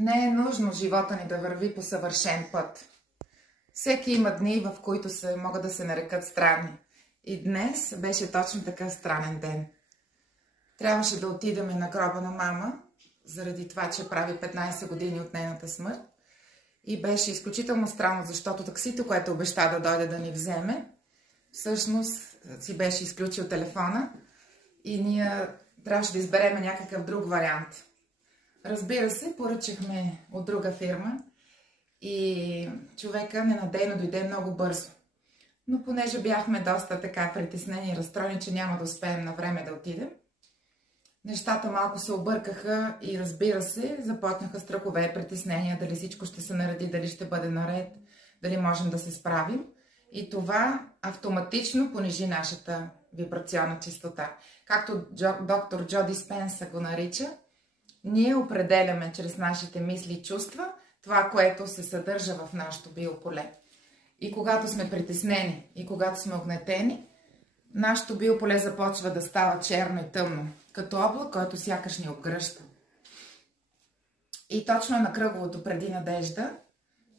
Не е нужно живота ни да върви по съвършен път. Всеки има дни, в които могат да се нарекат странни. И днес беше точно такъв странен ден. Трябваше да отидем на гроба на мама, заради това, че прави 15 години от нейната смърт. И беше изключително странно, защото таксито, което обеща да дойде да ни вземе, всъщност си беше изключил телефона и ние трябваше да избереме някакъв друг вариант. Разбира се, поръчахме от друга фирма и човека ненадейно дойде много бързо. Но понеже бяхме доста така притеснени и разстроени, че няма да успеем на време да отидем, нещата малко се объркаха и разбира се, започнаха страхове и притеснения, дали всичко ще се нареди, дали ще бъде наред, дали можем да се справим. И това автоматично понижи нашата вибрационна чистота. Както доктор Джо Диспенса го нарича, ние определяме чрез нашите мисли и чувства това, което се съдържа в нашето биополе. И когато сме притеснени и когато сме огнетени, нашето биополе започва да става черно и тъмно, като облак, който сякаш ни обгръща. И точно на кръговото преди Надежда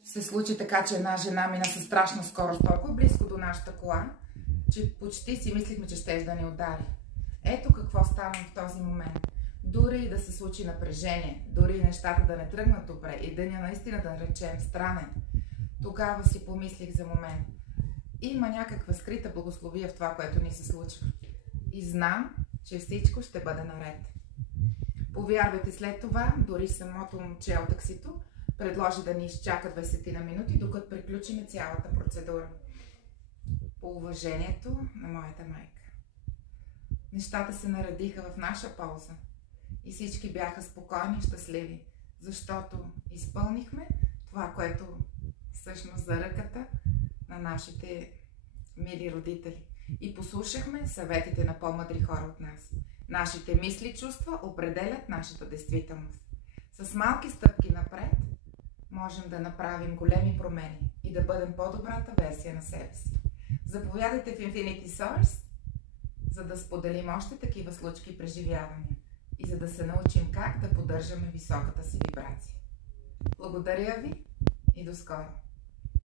се случи така, че една жена мина със страшна скорост толкова близко до нашата кола, че почти си мислихме, че ще да ни удари. Ето какво стана в този момент. Дори и да се случи напрежение, дори и нещата да не тръгнат добре и деня наистина да наречем странен, тогава си помислих за момент. Има някаква скрита благословия в това, което ни се случва. И знам, че всичко ще бъде наред. Повярвайте, след това, дори самото момче от таксито предложи да ни изчака 20 на минути, докато приключим цялата процедура. По уважението на моята майка. Нещата се наредиха в наша полза. И всички бяха спокойни и щастливи, защото изпълнихме това, което всъщност за ръката на нашите мили родители. И послушахме съветите на по-мъдри хора от нас. Нашите мисли и чувства определят нашата действителност. С малки стъпки напред можем да направим големи промени и да бъдем по-добрата версия на себе си. Заповядайте в Infinity Source, за да споделим още такива случки и преживявания и за да се научим как да поддържаме високата си вибрация. Благодаря ви и до скоро!